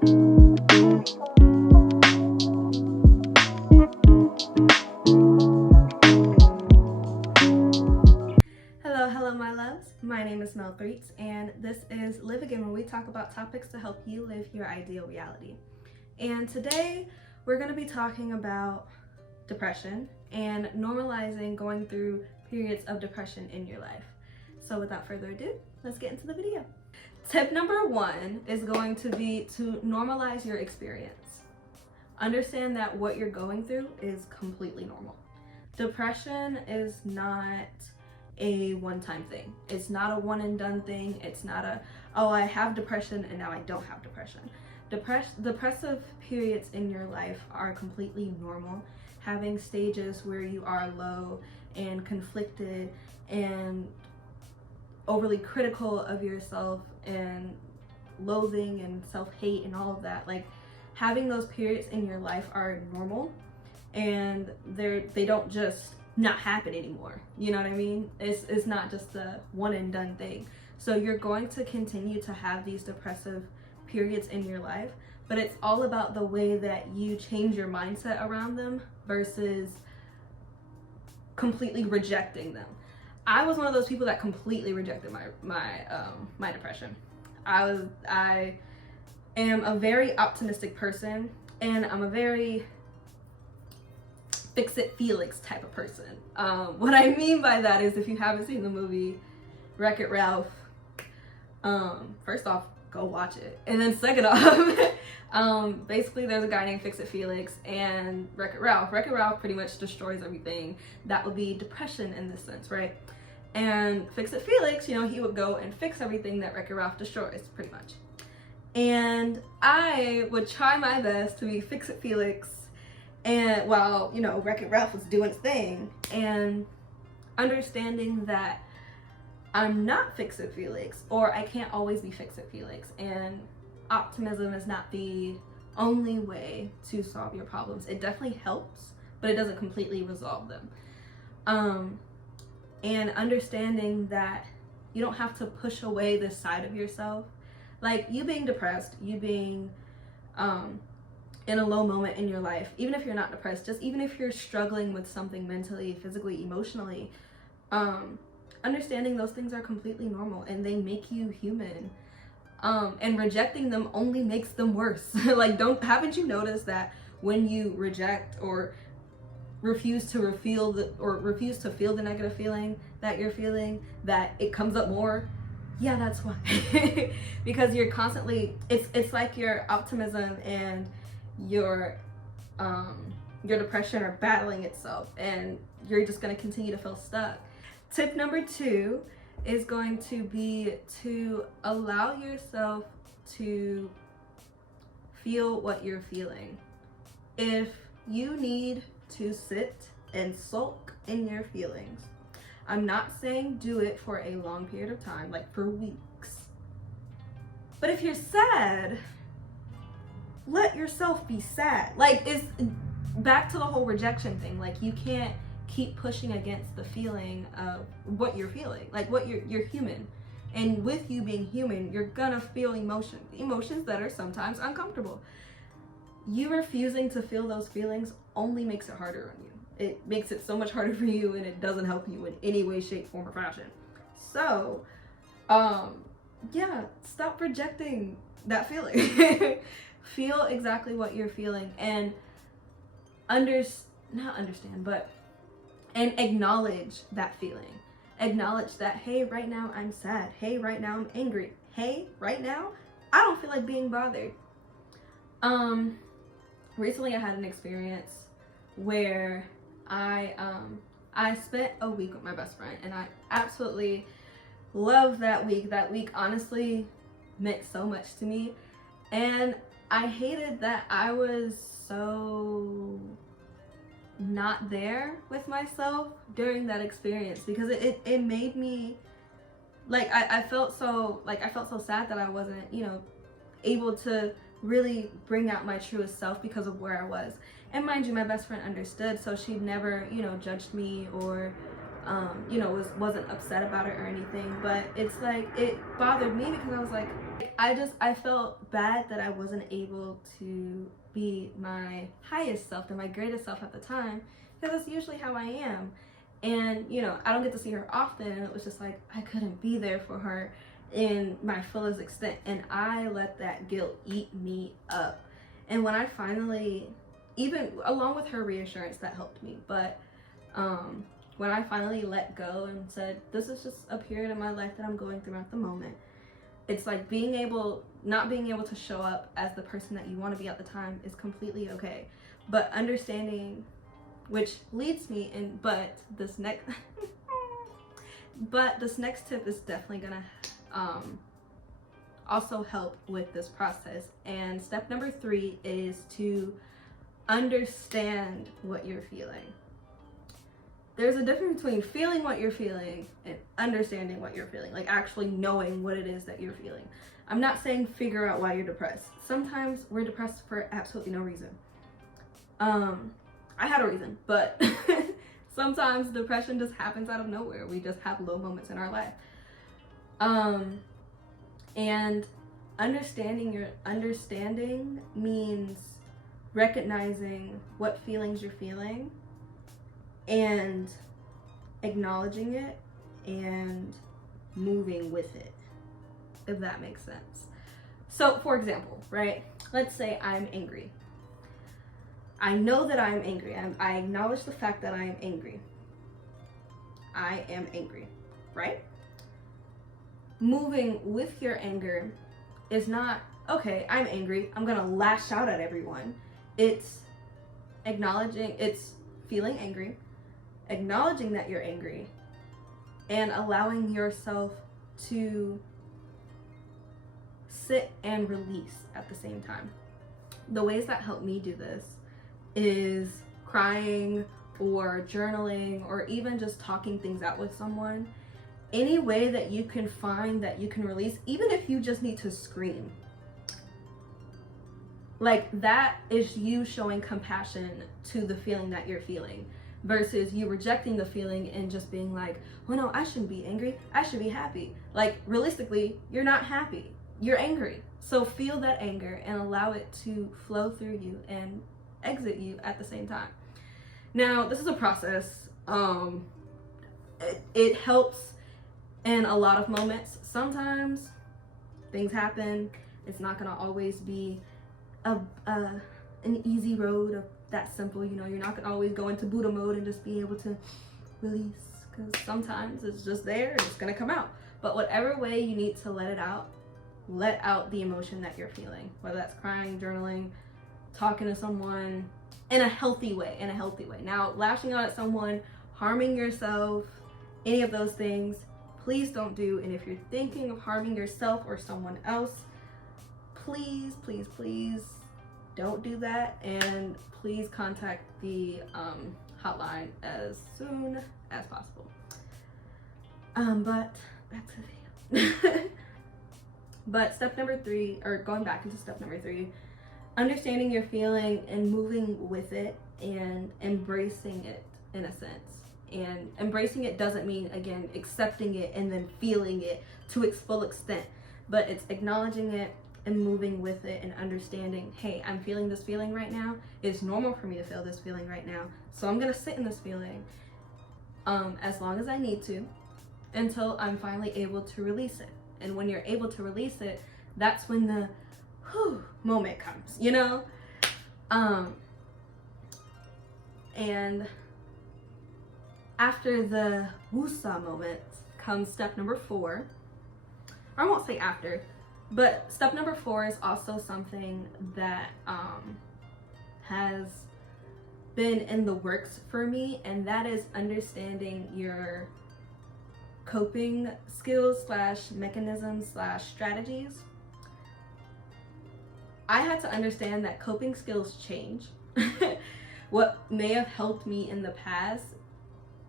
Hello, my loves. My name is Mel Threets, and this is Live Again, where we talk about topics to help you live your ideal reality. And today, we're going to be talking about depression and normalizing going through periods of depression in your life. So without further ado, let's get into the video. Tip number 1 is going to be to normalize your experience. Understand that what you're going through is completely normal. Depression is not a one-time thing. It's not a one and done thing. It's not a, oh, I have depression and now I don't have depression. Depressive periods in your life are completely normal. Having stages where you are low and conflicted and overly critical of yourself and loathing and self-hate and all of that, like having those periods in your life are normal, and they don't just not happen anymore. You know what I mean? It's not just a one and done thing. So you're going to continue to have these depressive periods in your life, but it's all about the way that you change your mindset around them versus completely rejecting them. I was one of those people that completely rejected my depression. I am a very optimistic person, and I'm a very fix-it Felix type of person. What I mean by that is, if you haven't seen the movie Wreck-It Ralph, first off, go watch it. And then second off, basically there's a guy named Fix-It Felix and Wreck-It Ralph. Wreck-It Ralph pretty much destroys everything. That would be depression in this sense, right? And Fix-It Felix, he would go and fix everything that Wreck-It Ralph destroys, pretty much. And I would try my best to be Fix-It Felix, and while Wreck-It Ralph was doing its thing, and understanding that I'm not Fix-It Felix, or I can't always be Fix-It Felix, and optimism is not the only way to solve your problems. It definitely helps, but it doesn't completely resolve them. And understanding that you don't have to push away this side of yourself. Like, you being depressed, you being in a low moment in your life, even if you're not depressed, just even if you're struggling with something mentally, physically, emotionally, understanding those things are completely normal and they make you human. And rejecting them only makes them worse. Like, haven't you noticed that when you reject or refuse to feel the negative feeling that you're feeling, that it comes up more? Yeah, that's why. Because you're constantly, it's like your optimism and your depression are battling itself, and you're just going to continue to feel stuck. Tip number 2 is going to be to allow yourself to feel what you're feeling. If you need to sit and sulk in your feelings, I'm not saying do it for a long period of time, like for weeks. But if you're sad, let yourself be sad. Like, it's back to the whole rejection thing. Like, you can't keep pushing against the feeling of what you're feeling. Like, you're human. And with you being human, you're gonna feel emotions that are sometimes uncomfortable. You refusing to feel those feelings only makes it harder on you. It makes it so much harder for you, and it doesn't help you in any way, shape, form, or fashion. So, yeah, stop rejecting that feeling. Feel exactly what you're feeling, and acknowledge that feeling. Acknowledge that, hey, right now I'm sad. Hey, right now I'm angry. Hey, right now I don't feel like being bothered. Recently I had an experience where I spent a week with my best friend, and I absolutely loved that week. That week honestly meant so much to me, and I hated that I was so not there with myself during that experience, because it made me, like, I felt so sad that I wasn't, able to really bring out my truest self because of where I was. And mind you, my best friend understood, so she never, judged me or wasn't upset about it or anything, but it's like it bothered me because I was like, I felt bad that I wasn't able to be my highest self and my greatest self at the time, because that's usually how I am. And I don't get to see her often, and it was just like I couldn't be there for her in my fullest extent, and I let that guilt eat me up. And when I finally, even along with her reassurance, that helped me, but when I finally let go and said, this is just a period of my life that I'm going through at the moment, it's like not being able to show up as the person that you want to be at the time is completely okay. But understanding, which leads me in, but this next tip is definitely gonna also help with this process. And step number 3 is to understand what you're feeling. There's a difference between feeling what you're feeling and understanding what you're feeling, like actually knowing what it is that you're feeling. I'm not saying figure out why you're depressed. Sometimes we're depressed for absolutely no reason. I had a reason, but sometimes depression just happens out of nowhere. We just have low moments in our life. And understanding means recognizing what feelings you're feeling and acknowledging it and moving with it, if that makes sense. So for example, right, let's say I'm angry. I know that I'm angry. I acknowledge the fact that I am angry. I am angry, right? Moving with your anger is not, okay, I'm angry, I'm gonna lash out at everyone. It's feeling angry, acknowledging that you're angry, and allowing yourself to sit and release at the same time. The ways that help me do this is crying or journaling or even just talking things out with someone. Any way that you can find that you can release, even if you just need to scream. Like, that is you showing compassion to the feeling that you're feeling versus you rejecting the feeling and just being like, oh no, I shouldn't be angry, I should be happy. Like, realistically, you're not happy, you're angry. So feel that anger and allow it to flow through you and exit you at the same time. Now, this is a process. It helps in a lot of moments. Sometimes things happen. It's not gonna always be an easy road of that simple. You're not gonna always go into Buddha mode and just be able to release, because sometimes it's just there and it's gonna come out. But whatever way you need to let it out, let out the emotion that you're feeling, whether that's crying, journaling, talking to someone in a healthy way. Now, lashing out at someone, harming yourself, any of those things, please don't do. And if you're thinking of harming yourself or someone else, please don't do that, and please contact the hotline as soon as possible. But back to the video. But step number 3, or going back into step number 3, understanding your feeling and moving with it and embracing it in a sense. And embracing it doesn't mean, again, accepting it and then feeling it to its full extent, but it's acknowledging it and moving with it and understanding, hey, I'm feeling this feeling right now. It's normal for me to feel this feeling right now. So I'm gonna sit in this feeling as long as I need to until I'm finally able to release it. And when you're able to release it, that's when the moment comes, and after the woosah moment comes step number 4. I won't say after, but step number 4 is also something that has been in the works for me, and that is understanding your coping skills / mechanisms / strategies. I had to understand that coping skills change. What may have helped me in the past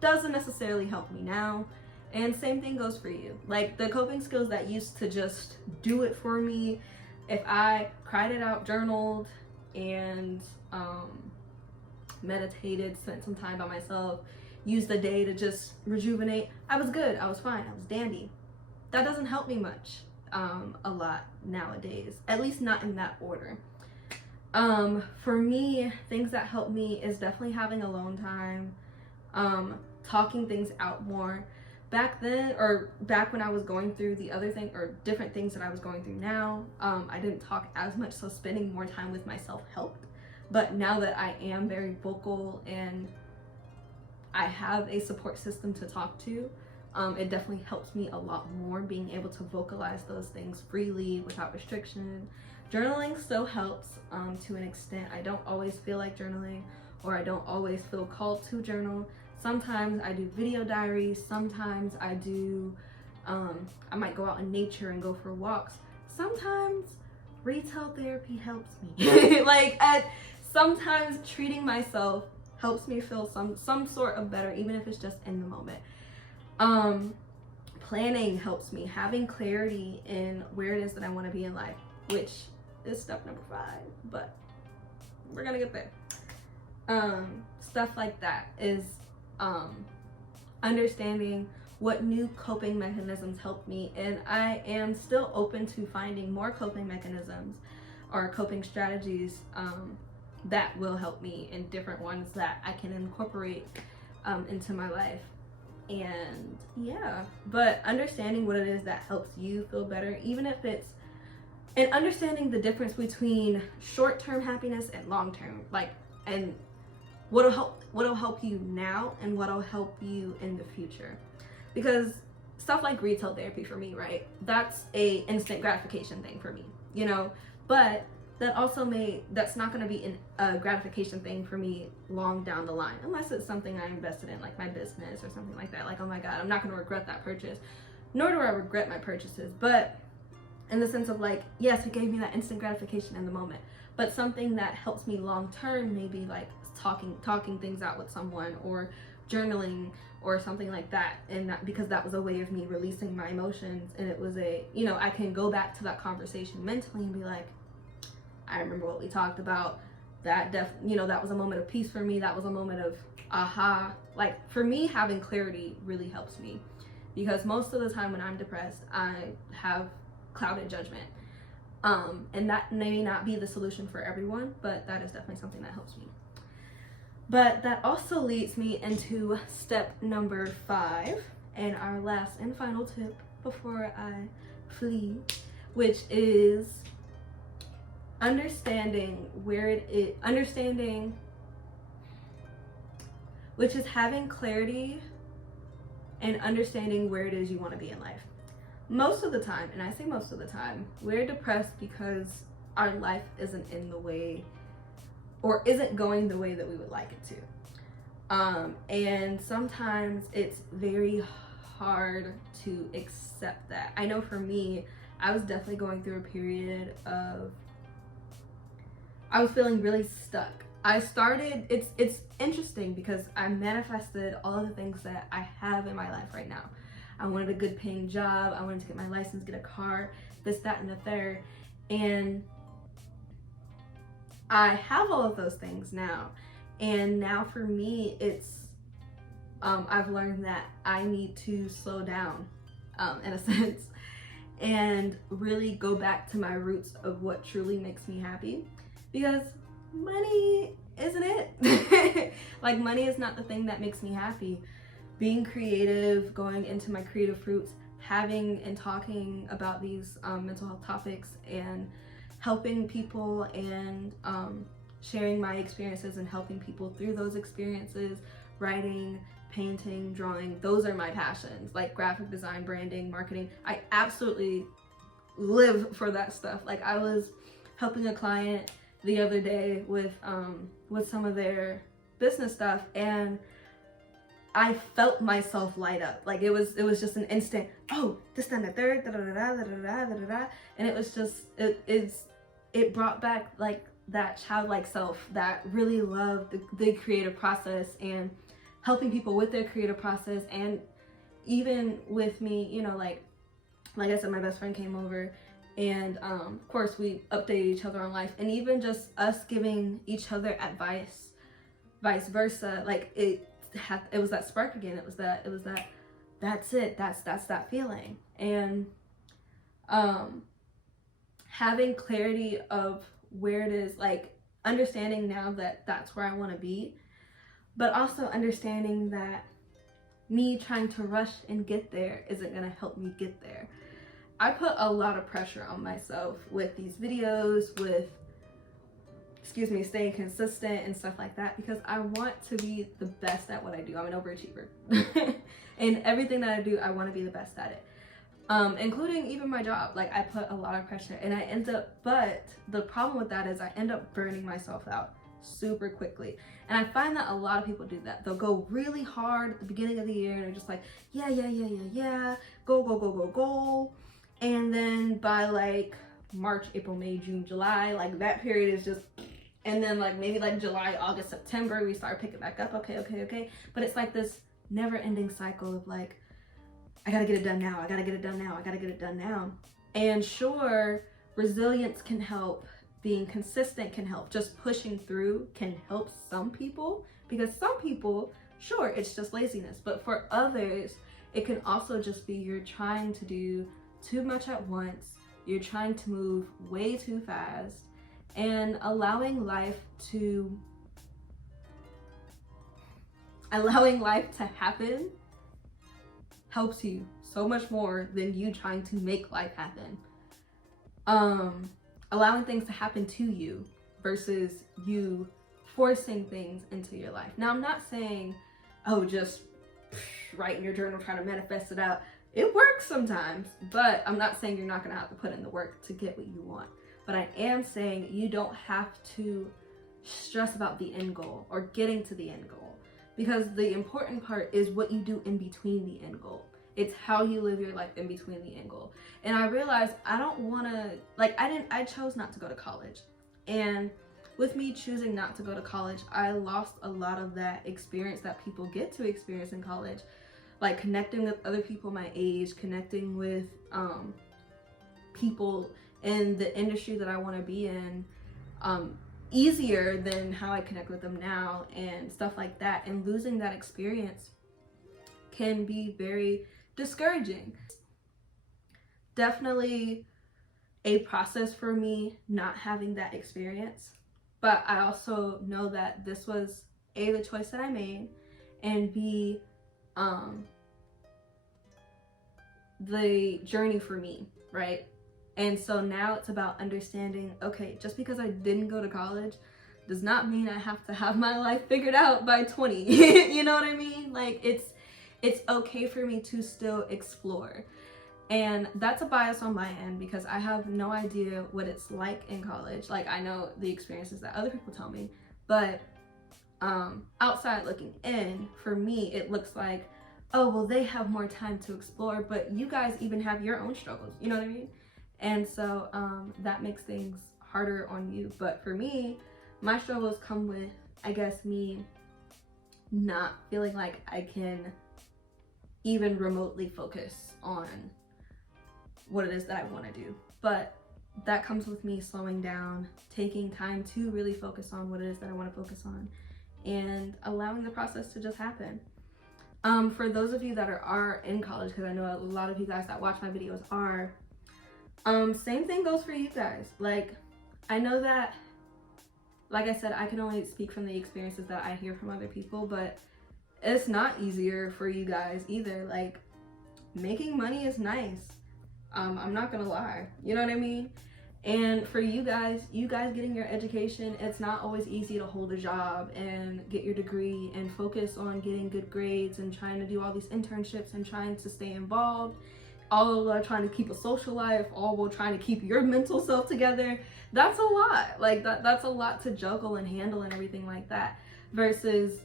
doesn't necessarily help me now, and same thing goes for you. Like, the coping skills that used to just do it for me, if I cried it out, journaled, and meditated, spent some time by myself, use the day to just rejuvenate, I was good, I was fine, I was dandy. That doesn't help me much a lot nowadays, at least not in that order. For me, things that help me is definitely having alone time, talking things out more. Back then, or back when I was going through the other thing or different things that I was going through now, I didn't talk as much, so spending more time with myself helped. But now that I am very vocal and I have a support system to talk to, it definitely helps me a lot more being able to vocalize those things freely without restriction. Journaling still helps to an extent. I don't always feel like journaling, or I don't always feel called to journal. Sometimes I do video diaries, sometimes I do, I might go out in nature and go for walks. Sometimes retail therapy helps me. Sometimes treating myself helps me feel some sort of better, even if it's just in the moment. Planning helps me, having clarity in where it is that I want to be in life, which is step number 5, but we're gonna get there. Stuff like that is understanding what new coping mechanisms help me, and I am still open to finding more coping mechanisms or coping strategies that will help me, and different ones that I can incorporate into my life. And yeah, but understanding what it is that helps you feel better, even if it's, and understanding the difference between short-term happiness and long-term, and what'll help you now and what'll help you in the future. Because stuff like retail therapy for me, right? That's a instant gratification thing for me, you know? But that's not gonna be a gratification thing for me long down the line, unless it's something I invested in, like my business or something like that. Like, oh my God, I'm not gonna regret that purchase. Nor do I regret my purchases, but in the sense of like, yes, it gave me that instant gratification in the moment, but something that helps me long term, maybe like talking things out with someone, or journaling or something like that, and that, because that was a way of me releasing my emotions, and it was I can go back to that conversation mentally and be like, I remember what we talked about. That that was a moment of peace for me. That was a moment of aha. Like, for me, having clarity really helps me, because most of the time when I'm depressed, I have clouded judgment. And that may not be the solution for everyone, but that is definitely something that helps me. But that also leads me into step number 5, and our last and final tip before I flee, which is which is having clarity and understanding where it is you want to be in life. Most of the time, and I say most of the time, we're depressed because our life isn't in the way, or isn't going the way that we would like it to. And sometimes it's very hard to accept that. I know for me, I was definitely going through a period of, I was feeling really stuck. It's interesting because I manifested all of the things that I have in my life right now. I wanted a good paying job, I wanted to get my license, get a car, this, that, and the third. And I have all of those things now. And now for me, it's, I've learned that I need to slow down, in a sense, and really go back to my roots of what truly makes me happy. Because money isn't it. Like, money is not the thing that makes me happy. Being creative, going into my creative fruits, having and talking about these mental health topics, and helping people, and sharing my experiences and helping people through those experiences, writing, painting, drawing, those are my passions. Like graphic design, branding, marketing. I absolutely live for that stuff. Like, I was helping a client the other day with some of their business stuff, and I felt myself light up. Like, it was just an instant, oh, this, then the third, da da da da da da da da, and it was just, it brought back like that childlike self that really loved the creative process, and helping people with their creative process. And even with me, you know, like I said, my best friend came over, and of course we updated each other on life, and even just us giving each other advice, vice versa, like, it it was that spark again. It was that that's it. That's that feeling. And having clarity of where it is, like understanding now that that's where I want to be, but also understanding that me trying to rush and get there isn't going to help me get there. I put a lot of pressure on myself with these videos, with staying consistent and stuff like that, because I want to be the best at what I do. I'm an overachiever. And everything that I do, I want to be the best at it. Including even my job. Like, I put a lot of pressure and I end up, but the problem with that is I end up burning myself out super quickly. And I find that a lot of people do that. They'll go really hard at the beginning of the year and they're just like, yeah, go. And then by like March, April, May, June, July, like that period is just, and then like maybe like July, August, September, we start picking back up. Okay. But it's like this never ending cycle of like, I gotta get it done now. And sure, resilience can help. Being consistent can help. Just pushing through can help some people, because some people, sure, it's just laziness. But for others, it can also just be you're trying to do too much at once. You're trying to move way too fast, and allowing life to happen helps you so much more than you trying to make life happen. Allowing things to happen to you versus you forcing things into your life. Now, I'm not saying, oh, just write in your journal, trying to manifest it out. It works sometimes, but I'm not saying you're not gonna have to put in the work to get what you want. But I am saying you don't have to stress about the end goal or getting to the end goal, because the important part is what you do in between the end goal. It's how you live your life in between the end goal. And I realized I don't want to, like, I chose not to go to college. And with me choosing not to go to college, I lost a lot of that experience that people get to experience in college. Like connecting with other people my age, connecting with people in the industry that I want to be in, easier than how I connect with them now and stuff like that. And losing that experience can be very discouraging. Definitely a process for me not having that experience, but I also know that this was A, the choice that I made, and B, the journey for me, right? And so now it's about understanding, okay, just because I didn't go to college does not mean I have to have my life figured out by 20. You know what I mean? Like, it's okay for me to still explore. And that's a bias on my end, because I have no idea what it's like in college. Like, I know the experiences that other people tell me, but outside looking in, for me, it looks like, oh, well, they have more time to explore, but you guys even have your own struggles, you know what I mean? And so that makes things harder on you. But for me, my struggles come with, I guess, me not feeling like I can even remotely focus on what it is that I want to do. But that comes with me slowing down, taking time to really focus on what it is that I want to focus on, and allowing the process to just happen. For those of you that are in college, because I know a lot of you guys that watch my videos are, same thing goes for you guys. Like, I know that, like I said, I can only speak from the experiences that I hear from other people, but it's not easier for you guys either. Like, making money is nice. I'm not gonna lie, you know what I mean? And for you guys getting your education, it's not always easy to hold a job and get your degree and focus on getting good grades and trying to do all these internships and trying to stay involved, all while trying to keep a social life, all while trying to keep your mental self together. That's a lot. Like, that's a lot to juggle and handle and everything like that, versus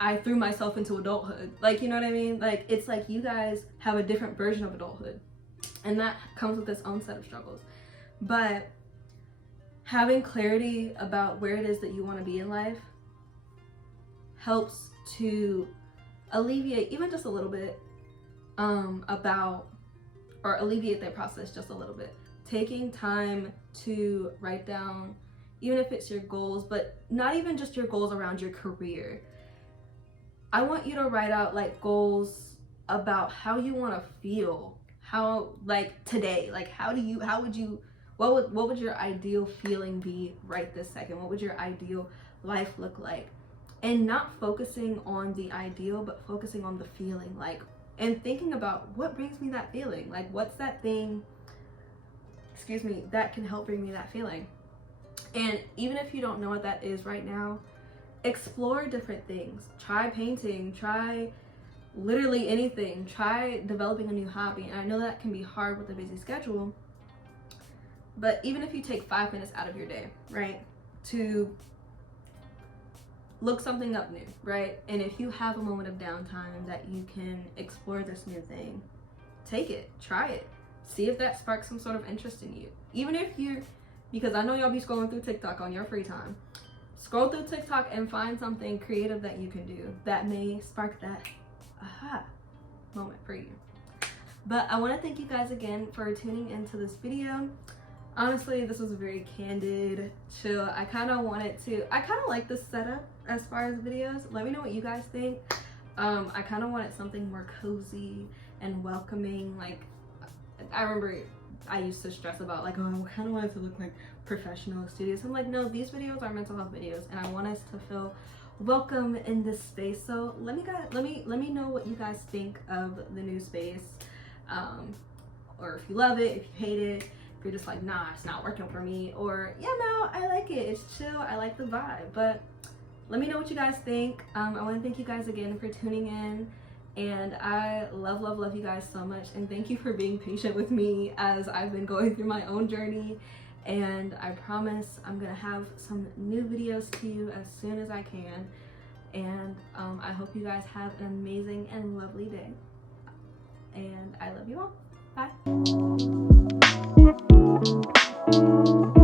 I threw myself into adulthood. Like, you know what I mean? Like, it's like you guys have a different version of adulthood, and that comes with its own set of struggles. But having clarity about where it is that you want to be in life helps to alleviate even just a little bit alleviate that process just a little bit. Taking time to write down, even if it's your goals, but not even just your goals around your career. I want you to write out like goals about how you want to feel, how like today, like what would your ideal feeling be right this second? What would your ideal life look like? And not focusing on the ideal, but focusing on the feeling, like, and thinking about what brings me that feeling, like what's that thing, excuse me, that can help bring me that feeling. And even if you don't know what that is right now, explore different things. Try painting, try literally anything, try developing a new hobby. And I know that can be hard with a busy schedule, but even if you take 5 minutes out of your day, right, to look something up new, right? And if you have a moment of downtime that you can explore this new thing, take it, try it, see if that sparks some sort of interest in you. Even if you're, because I know y'all be scrolling through TikTok on your free time, scroll through TikTok and find something creative that you can do that may spark that aha moment for you. But I want to thank you guys again for tuning into this video. Honestly, this was a very candid, chill. I kind of like this setup as far as videos. Let me know what you guys think. I kind of wanted something more cozy and welcoming. Like, I remember I used to stress about like, oh, I kind of want it to look like professional studios. I'm like, no, these videos are mental health videos, and I want us to feel welcome in this space. So let me know what you guys think of the new space, or if you love it, if you hate it, if you're just like, nah, it's not working for me, or yeah, no, I like it, it's chill, I like the vibe. But let me know what you guys think. I want to thank you guys again for tuning in, and I love you guys so much, and thank you for being patient with me as I've been going through my own journey. And I promise I'm gonna have some new videos to you as soon as I can. And I hope you guys have an amazing and lovely day. And I love you all. Bye.